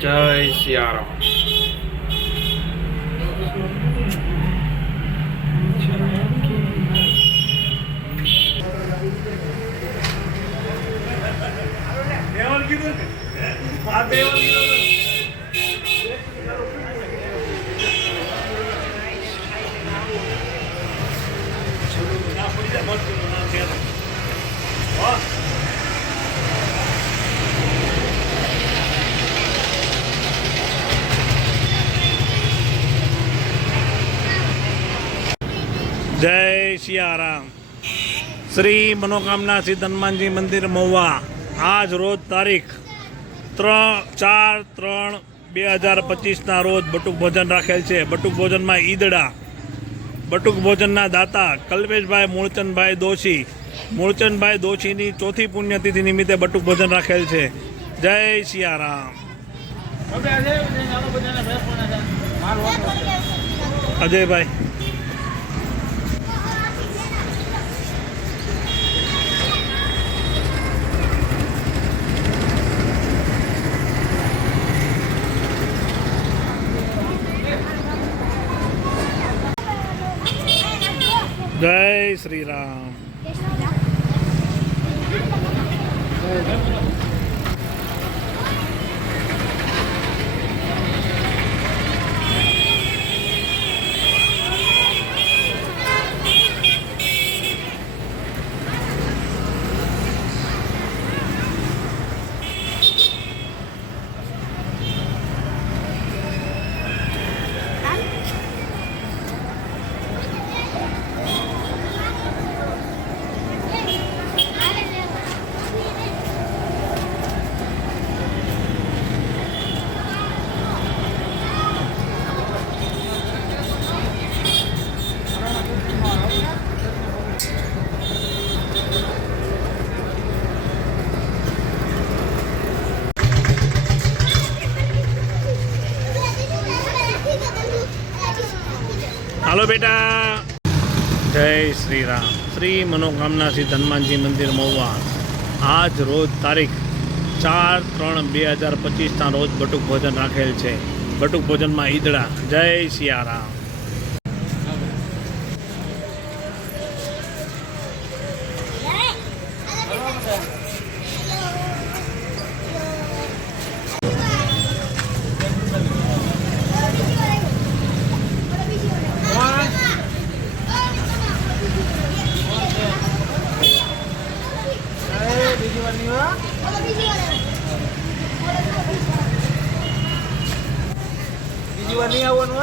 જય સિયારામ. जय सियाराम. श्री मनोकामना सिद्ध हनुमान जी मंदिर महुआ आज रोज तारीख 4/3/2025 रोज बटुक भोजन राखेल है. बटुक भोजन में ईदड़ा बटुक भोजन दाता कल्पेश भाई मूलचंद भाई दोषी की चौथी पुण्यतिथि निमित्ते बटुक भोजन राखेल है. जय सियाराम. अजय भाई जय श्री राम. हेलो बेटा. जय श्री राम. श्री मनोकामना सिद्ध हनुमान जी मंदिर महुआ आज रोज तारीख 4/3/2025 रोज बटुक भोजन राखेल है. बटुक भोजन में ईदड़ा. जय सियाराम. બીજી વાર નહીં આવવાનું.